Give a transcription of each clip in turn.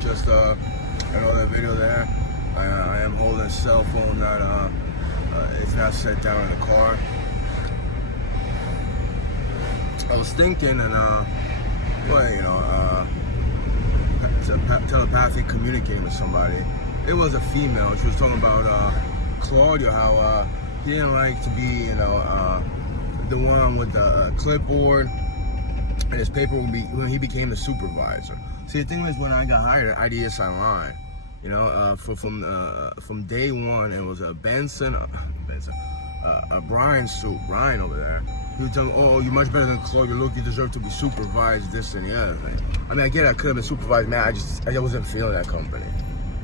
Just another video there. I am holding a cell phone that is not set down in the car. I was thinking telepathic communicating with somebody. It was a female. She was talking about Claudio, how he didn't like to be, the one with the clipboard and his paper would be when he became the supervisor. See, the thing was, when I got hired at IdsOnline's, from day one, it was a Brian over there. He would tell me, "Oh, you're much better than Claudio. Look, you deserve to be supervised, this and the other thing." I mean, I get it, I could have been supervised, man. I wasn't feeling that company.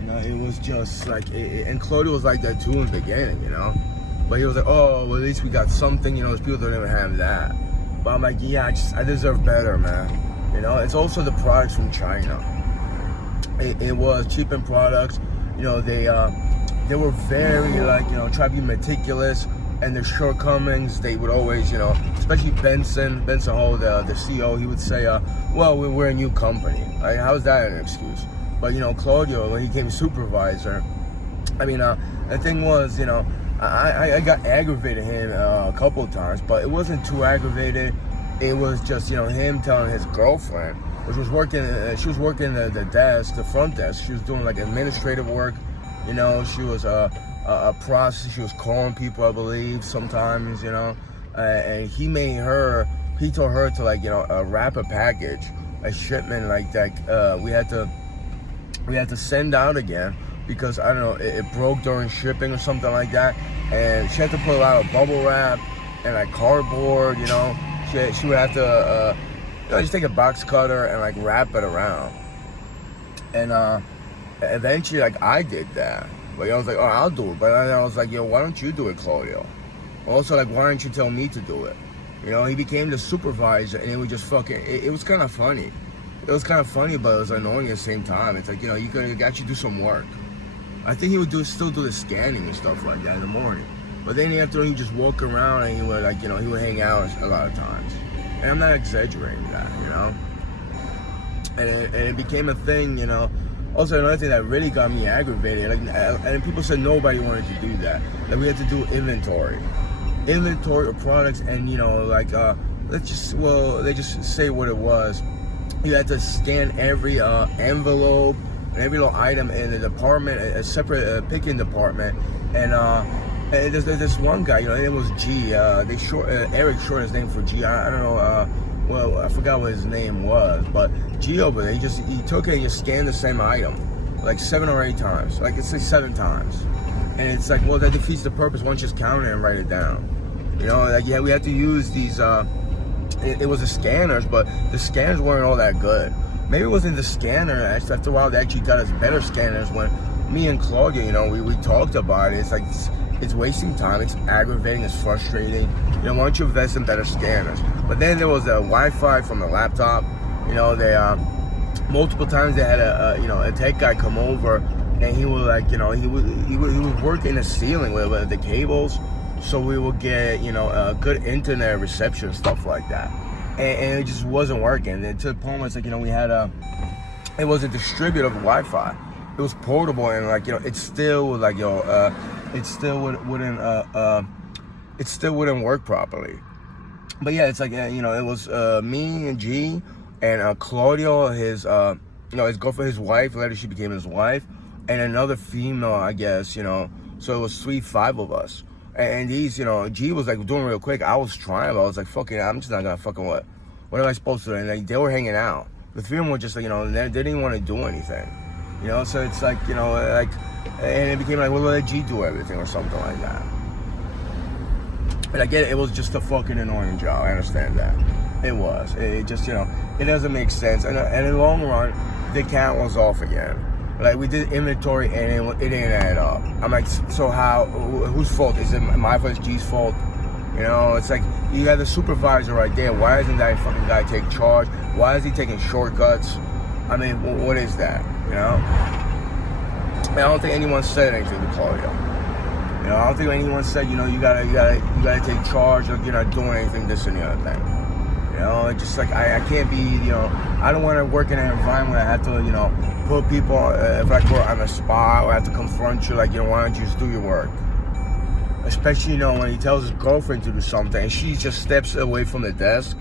It was just like, and Claudio was like that too in the beginning, But he was like, "Oh, well, at least we got something, there's people that don't even have that." But I'm like, yeah, I deserve better, man. It's also the products from China. It was cheap in products. They were very try to be meticulous, and their shortcomings, they would always, especially Benson Ho, the CEO, he would say, well, we're a new company. Right? How's that an excuse? But, Claudio, when he became supervisor, the thing was, I got aggravated him a couple of times, but it wasn't too aggravated. It was just, him telling his girlfriend, which was working, she was working the front desk. She was doing like administrative work. She was a process. She was calling people, I believe, sometimes, and he told her to wrap a package, a shipment like that. We had to send out again because, I don't know, it broke during shipping or something like that. And she had to put a lot of bubble wrap and like cardboard, She would have to, just take a box cutter and wrap it around. And eventually, I did that. But I was like, oh, I'll do it. But then I was like, yo, why don't you do it, Claudio? Also, why don't you tell me to do it? He became the supervisor, and it was just it was kind of funny. It was kind of funny, but it was annoying at the same time. It's like, you could actually do some work. I think he would still do the scanning and stuff like that in the morning. But then after he would just walk around, and he would he would hang out a lot of times. And I'm not exaggerating that, And it became a thing, Also, another thing that really got me aggravated, and people said nobody wanted to do that. We had to do inventory of products, and they just say what it was. You had to scan every envelope and every little item in the department, a separate picking department, and there's this one guy, his name was G. Eric shortened his name for G. I don't know. I forgot what his name was, but G over there, he took it and just scanned the same item 7 or 8 times. It's 7 times, and it's well, that defeats the purpose. Once you just count it and write it down. We had to use these. It was the scanners, but the scanners weren't all that good. Maybe it wasn't the scanner. After a while, they actually got us better scanners. When me and Claudia, we talked about it. It's wasting time. It's aggravating. It's frustrating. Why don't you invest in better scanners? But then there was the Wi-Fi from the laptop. They multiple times they had a tech guy come over, and he would he would work in the ceiling with the cables, so we would get a good internet reception, stuff like that, and it just wasn't working. And to the point where it's we had it was a distributor of Wi-Fi. It was portable, and it still it still wouldn't work properly. But yeah, it's it was me and G and Claudio, his girlfriend, his wife. Later, she became his wife, and another female, I guess. So it was 5 of us. And these, G was doing real quick. I was trying, but I was fuck it, I'm just not gonna fucking what am I supposed to do? And they were hanging out. The 3 of them were just they didn't want to do anything. So it's and it became we'll let G do everything or something like that. But I get it, it was just a fucking annoying job. I understand that. It was. It just, it doesn't make sense. And in the long run, the count was off again. We did inventory and it didn't add up. I'm so how, whose fault? Is it my fault? Is G's fault? It's you got the supervisor right there. Why isn't that fucking guy take charge? Why is he taking shortcuts? What is that? I don't think anyone said anything to Claudio. I don't think anyone said, you gotta take charge, or you're not doing anything, this and the other thing. You know, it's just like I can't be, you know, I don't want to work in an environment where I have to, you know, put people, if I go on a spot or I have to confront you, like, you know, why don't you just do your work? Especially, you know, when he tells his girlfriend to do something and she just steps away from the desk,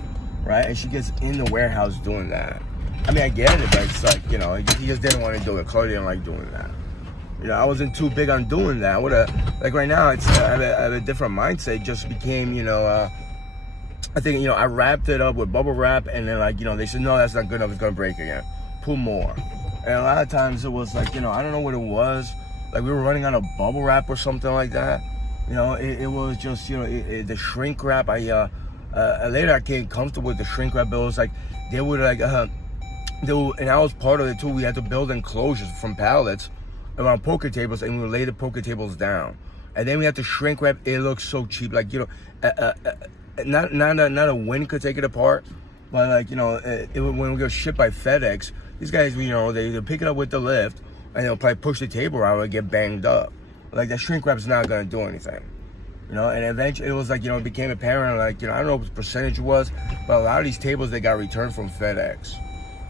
right? And she gets in the warehouse doing that. I mean, I get it, but it's like, you know, he just didn't want to do it. Chloe didn't like doing that. You know, I wasn't too big on doing that. Like right now, it's I have a different mindset. It just became, you know, I think, you know, I wrapped it up with bubble wrap, and then, like, you know, they said, no, that's not good enough, it's gonna break again. Pull more. And a lot of times it was like, you know, I don't know what it was. Like we were running on a bubble wrap or something like that. You know, it was just, you know, the shrink wrap. Later I came comfortable with the shrink wrap, but it was like, they would like, and I was part of it too. We had to build enclosures from pallets around poker tables, and we would lay the poker tables down. And then we had to shrink wrap. It looked so cheap. Like, you know, not a wind could take it apart, but like, you know, when we go shipped by FedEx, these guys, you know, they pick it up with the lift, and they'll probably push the table around and get banged up. Like that shrink wrap's not gonna do anything, you know. And eventually, it was like, you know, it became apparent, like, you know, I don't know what the percentage was, but a lot of these tables, they got returned from FedEx.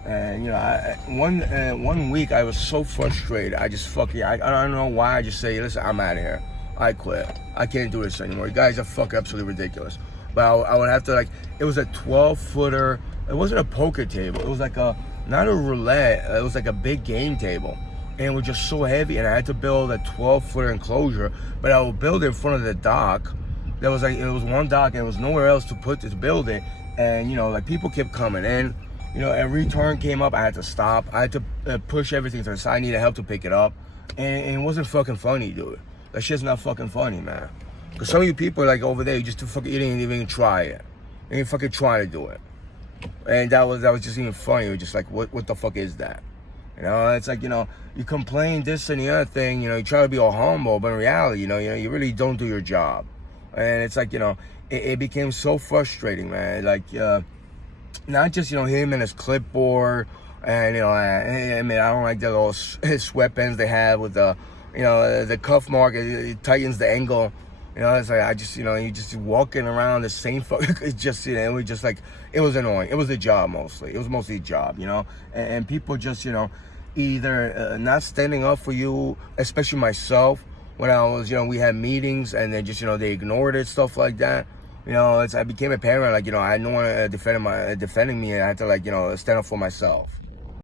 And you know, one week I was so frustrated. I just I don't know why. I just say, listen, I'm out of here. I quit. I can't do this anymore. You guys are fucking absolutely ridiculous. But I would have to, like, it was a 12-footer. It wasn't a poker table. It was like not a roulette. It was like a big game table. And it was just so heavy. And I had to build a 12-footer enclosure. But I would build it in front of the dock. There was like, it was one dock and there was nowhere else to build it. And, you know, like people kept coming in. You know, every turn came up, I had to stop. I had to push everything to the side. I needed help to pick it up. And it wasn't fucking funny, dude. That shit's not fucking funny, man. Because some of you people, like, over there, you just didn't even try it. You didn't fucking try to do it. And that was just even funny. It was just like, what the fuck is that? You know, it's like, you know, you complain this and the other thing, you know, you try to be all humble, but in reality, you know, you really don't do your job. And it's like, you know, it became so frustrating, man. Like, not just, you know, him and his clipboard, and, you know, I mean, I don't like the little sweatbands they have with the, you know, the cuff mark, it tightens the angle. You know, it's like, I just, you know, you just walking around the same fucking, it's just, you know, it was just like, it was annoying. It was a job mostly. It was mostly a job, you know, and people just, you know, either not standing up for you, especially myself, when I was, you know, we had meetings and then just, you know, they ignored it, stuff like that. You know, I became apparent, like, you know, I had no one defending me, and I had to, like, you know, stand up for myself.